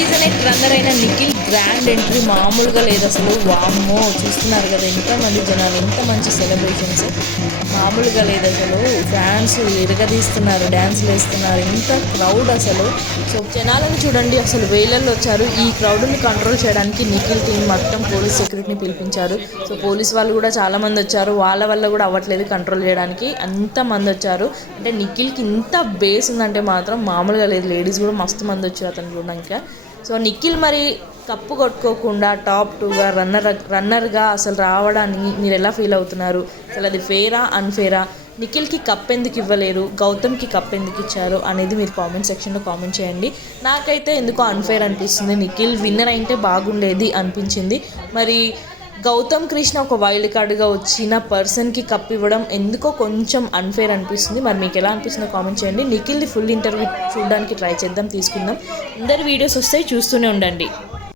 Season 8 runner అయిన Nikhil grand entry మామూలుగా లేదు అసలు. వామ్మో చూస్తున్నారు కదా ఎంతమంది జనాలు, ఎంత మంచి సెలబ్రేషన్స్, మామూలుగా లేదు అసలు. ఫ్యాన్స్ ఇరగదీస్తున్నారు, డ్యాన్స్లు వేస్తున్నారు, ఎంత క్రౌడ్ అసలు. సో జనాలను చూడండి అసలు వేలల్లో వచ్చారు. ఈ క్రౌడ్ని కంట్రోల్ చేయడానికి నిఖిల్ టీం మొత్తం పోలీస్ సెక్యూరిటీని పిలిపించారు. సో పోలీస్ వాళ్ళు కూడా చాలామంది వచ్చారు, వాళ్ళ వల్ల కూడా అవ్వట్లేదు కంట్రోల్ చేయడానికి, అంతమంది వచ్చారు. అంటే నిఖిల్కి ఇంత బేస్ ఉందంటే మాత్రం మామూలుగా లేదు. లేడీస్ కూడా మస్తు మంది వచ్చారు అతను చూడడానికి. సో నిఖిల్ మరి కప్పు కొట్టుకోకుండా టాప్ 2గా రన్నర్గా అసలు రావడాన్ని మీరు ఎలా ఫీల్ అవుతున్నారు? అసలు అది ఫేరా అన్ఫేరా? నిఖిల్కి కప్ ఎందుకు ఇవ్వలేరు, గౌతమ్కి కప్ ఎందుకు ఇచ్చారు అనేది మీరు కామెంట్ సెక్షన్లో కామెంట్ చేయండి. నాకైతే ఎందుకో అన్ఫేర్ అనిపిస్తుంది. నిఖిల్ విన్నర్ అయితే బాగుండేది అనిపించింది. మరి గౌతమ్ కృష్ణ ఒక వైల్డ్ కార్డ్గా వచ్చిన పర్సన్కి కప్ ఇవ్వడం ఎందుకో కొంచెం అన్ఫేర్ అనిపిస్తుంది. మరి మీకు ఎలా అనిపిస్తుందో కామెంట్ చేయండి. నిఖిల్ది ఫుల్ ఇంటర్వ్యూ చూడడానికి ట్రై చేద్దాం, తీసుకుందాం. అందరి వీడియోస్ వస్తాయి, చూస్తూనే ఉండండి.